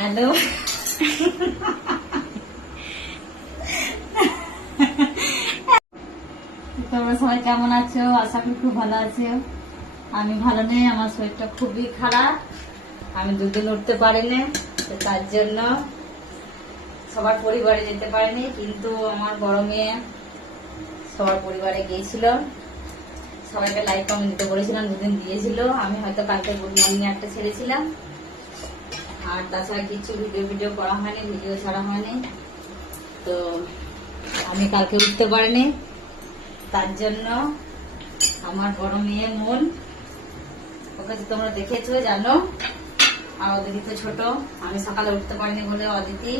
Hello, তোমরা সবাই কেমন আছো? আশা করি খুব ভালো আছো। আমি ভালো নেই, আমার শরীরটা খুবই খারাপ। আমি দুদিন উঠতে পারিনি, তো তার জন্য সবার পরিবারে যেতে পারিনি। কিন্তু আমার বড় মেয়ে সবার পরিবারে গিয়েছিল, সবাইকে লাইক কমেন্ট দিতে বলেছিলাম, দুদিন দিয়েছিল। আমি হয়তো কালকে গুড মর্নিং একটা ছেড়েছিলাম, আর তাছাড়া কিছু ভিডিও করা হয়নি, ভিডিও ছাড়া হয়নি। তো আমি কালকে উঠতে পারিনি, তার জন্য আমার বড় মেয়ে মন, ওকে তো তোমরা দেখেছো, জানো। আর অদিতি তো ছোট, আমি সকালে উঠতে পারিনি বলে অদিতি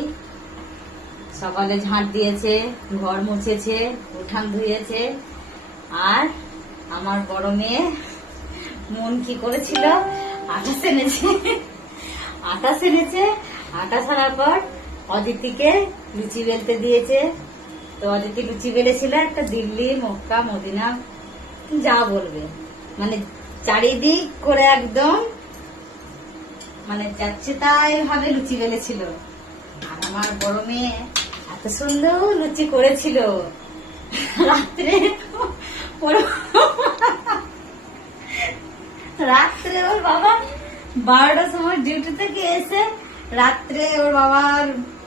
সকালে ঝাঁট দিয়েছে, ঘর মুছেছে, উঠান ধুয়েছে। আর আমার বড় মেয়ে মন কি করেছিল, আটা সেনেছে। আটা ছাড়ার পর অদিতিকে লুচি বেলতে দিয়েছে। তো অদিতি লুচি বেলেছিল একটা দিল্লি, মক্কা, মদিনা, যা বলবে, মানে চারিদিক করে একদম মানে যাচ্ছে তাই ভাবে লুচি বেলেছিল। আর আমার বড় মেয়ে এত সুন্দর লুচি করেছিল। রাত্রে ওর বাবা 12টার সময় ডিউটি থেকে এসে রাত্রে ওর বাবার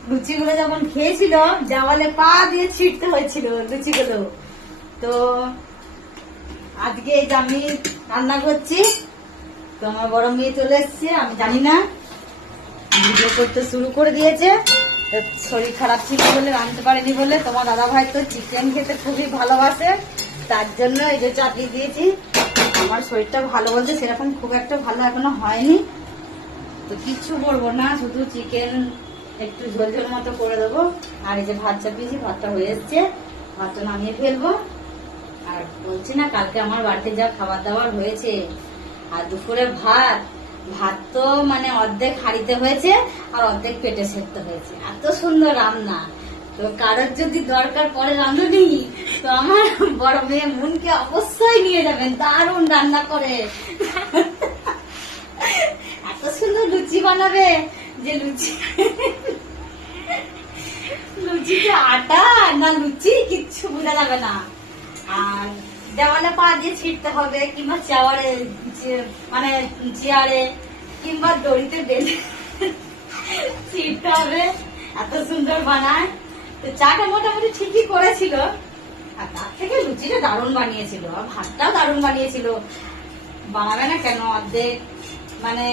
লুচিগুলো যখন খেয়েছিল, জাওয়ালে পা দিয়ে ছিটতে হয়েছিল লুচিগুলো। তো আজকে এই যে আমি রান্না করছি, তো আমার বড় মেয়ে চলে এসছে, আমি জানি না, ভিডিও করতে শুরু করে দিয়েছে। শরীর খারাপ ছিল বলে রাঁধতে পারেনি বলে। তোমার দাদা ভাই তো চিকেন খেতে খুবই ভালোবাসে, তার জন্য এই যে চাপিয়ে দিয়েছি। আমার শরীরটা ভালো বলতে সেরকম খুব একটা ভালো এখনো হয়নি, তো কিচ্ছু করবো না, শুধু চিকেন একটু ঝোল ঝোল মতো করে দেবো। আর এই যে ভাত চাপিয়েছি, ভাতটা হয়ে এসছে, ভাতটা নামিয়ে ফেলবো। আর বলছি না, কালকে আমার বাড়িতে যা খাবার দাবার হয়েছে, আর দুপুরে ভাত তো মানে অর্ধেক হাঁড়িতে হয়েছে আর অর্ধেক পেটে সেদ্ধ হয়েছে। এত সুন্দর রান্না, তো কারোর যদি দরকার পড়ে রাঁধুনি, তো আমার বড় মেয়ে মনকে অবশ্যই নিয়ে যাবেন, দারুণ রান্না করে। এত সুন্দর লুচি বানাবে যে লুচিতে আটা না লুচি কিচ্ছু বোঝা যাবে না। আর দেওয়ালে পা দিয়ে ছিটতে হবে, কিংবা চেয়ারে মানে চেয়ারে কিংবা দড়িতে বেলে ছিটতে হবে। এত সুন্দর বানায়। তো চাটা মোটামুটি ঠিকই করেছিল, আর তার থেকে লুচিটা দারুণ বানিয়েছিল, আর ভাতটাও দারুণ বানিয়েছিল। বানাবে না কেন? অর্ধেক মানে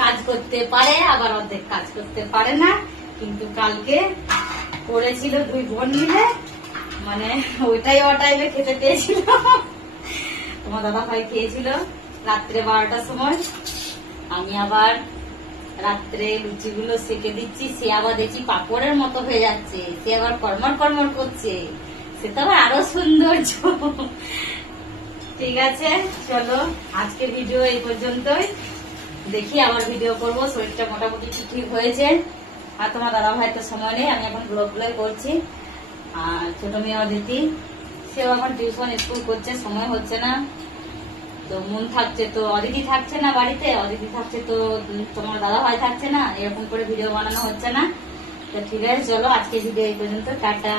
কাজ করতে পারে, আবার অর্ধেক কাজ করতে পারে না। কিন্তু কালকে করেছিল দুই বোন মিলে, মানে ওইটাই টাইমে খেতে পেয়েছিল। তোমার দাদা ভাই খেয়েছিল রাত্রে 12টার সময়। আমি আবার রাত্রে লুচিগুলো সেকে দিচ্ছি, সে আবার দেখি পাপড়ের মতো হয়ে যাচ্ছে, সে আবার কর্মর করছে, সেটা আবার আরো সৌন্দর্য। ঠিক আছে, চলো আজকে ভিডিও এই পর্যন্তই। দেখি আবার ভিডিও করব, শরীরটা মোটামুটি ঠিক হয়েছে। আর তোমার দাদা ভাই তো সময় নেই, আমি এখন ব্লগগুলোই করছি। আর ছোট মেয়ে অদিতি, সেও এখন টিউশন স্কুল করছে, সময় হচ্ছে না। তো মন থাকছে তো অদিতি থাকছে না বাড়িতে, অদিতি থাকছে তো তোমার দাদা ভাই থাকছে না, এরকম করে ভিডিও বানানো হচ্ছে না। তো ঠিক আছে, চলো আজকে ভিডিও এই পর্যন্ত, টাটা।